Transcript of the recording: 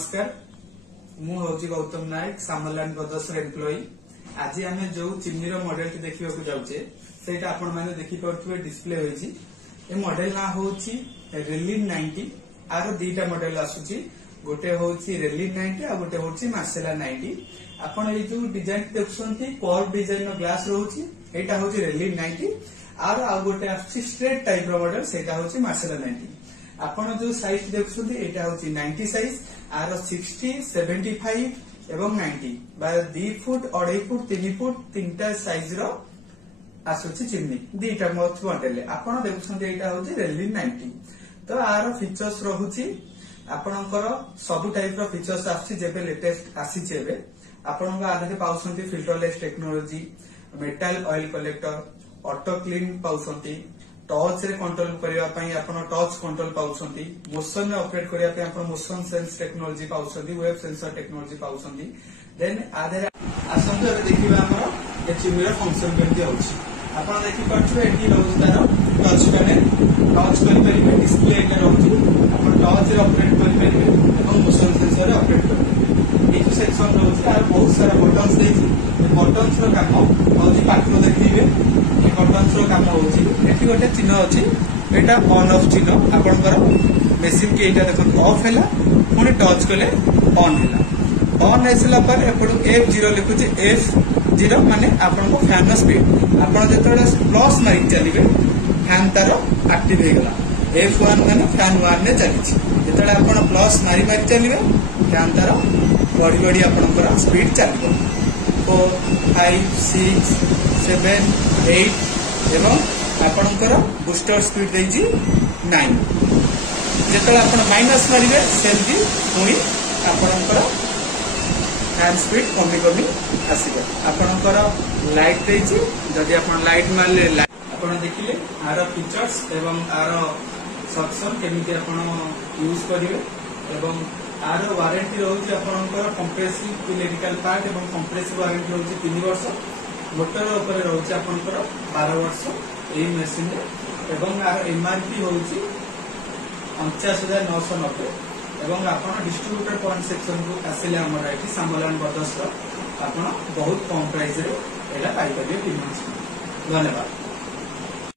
नमस्कार मु हूँ गौतम नायक सामरलैंड ब्रदर्स एम्प्लॉई। आज आम जो चिमनी मॉडल टी देखा जाऊे से आपण मैंने देखिपे डिस्प्ले होती मॉडल ना हूँ रेलिन 90। आर दीटा मॉडल आसूची गोटे हूँ रेलिन 90 आ गोटे हूँ मार्सेला 90। आपण ये जो डिजाइन देखुंत कर्व डिजाइन ग्लास रोचे यहाँ हूँ रेलिन 90 आर आ गोटे आस्ट्रेट टाइप मॉडल से हूँ मार्सेला 90। आपण जो साइज देखुंत यहाँ हूँ 90 साइज आर 60, 75 एवं 90 बा 2 फुट 2.5 फुट 3 फुट तीनटा साइज रो आसुची चिमनी दीटा मॉडल आपण देखुंत यहाँ हूँ रेलिन 90। तो आर फीचर्स रहुची आपणकर सब टाइप रो फीचर्स आछि जेबे लेटेस्ट आसीचे एबे आपण आधे पाउसंती filterless technology metal oil collector auto clean पाउसंती टच रे कंट्रोल करिया पई आपण टच कंट्रोल पाउसंती मोशन रे ऑपरेट करिया पई आपण मोशन सेंस टेक्नोलॉजी पाउसंती वेब सेंसर टेक्नोलॉजी पाउसंती। देन आधे आसंत एबे देखिबा हमर ए चिमनी फंक्शन केमती होछि आपण देखि पछे एठी रहउछ तार टच पैनल टच करि परिबे डिस्प्ले एटा रहउछ आपण टच रे ऑपरेट करि परिबे एवं मोशन सेंसर रे ऑपरेट करि परिबे। एठी सेक्शन रहउछ आर बहुत सारा बटन्स देछि ए बटन्स रो काम होछि पाखरो देखिबे ए बटन्स रो काम होछि एठी गोटे चिन्ह अछि एटा ऑन ऑफ चिन्ह आपनकर मशीन के एटा देखन ऑफ हैला पुनी टच कले ऑन हैला ऑन हेसला पर एपडु F0 लिखुछि F0 माने आपन को फैन स्पीड आपन जेतोले प्लस मारि चलिबे फैन तार एक्टिव हे गेला F1 माने फैन 1 ने चलिछि जेतोले आपन प्लस मारि मारि चलिबे फैन तार बड़ी बड़ी आपनकर स्पीड चलिबो 4 5 6 7 8 एवं आपनकर बूस्टर स्पीड देछि 9 जेतोले आपन माइनस मारिबे सेमती पुनी आपनकर फैन स्पीड कमी कमी आसीबे। आपनकर लाइट देछि जदि आपन लाइट मारले आपन देखिले आर फीचर्स एवं आर सक्शन केमिति आपन यूज करिवे एवं आर वारंटी रहउछि आपनकर कंप्रेसिव इलेक्ट्रिकल पार्ट एवं कंप्रेसिव वारंटी रहउछि 3 वर्ष मोटर ऊपर रहउछि आपनकर 12 वर्ष एई मशीन एवं आर एमआरपी होउछि 49,990 एवं आपण डिस्ट्रीब्यूटर पॉइंट सेक्शन को आसिले हमर एठी सामरलैंड ब्रदर्स आपण बहुत कम प्राइस रे एला पाई परिबे। धन्यवाद।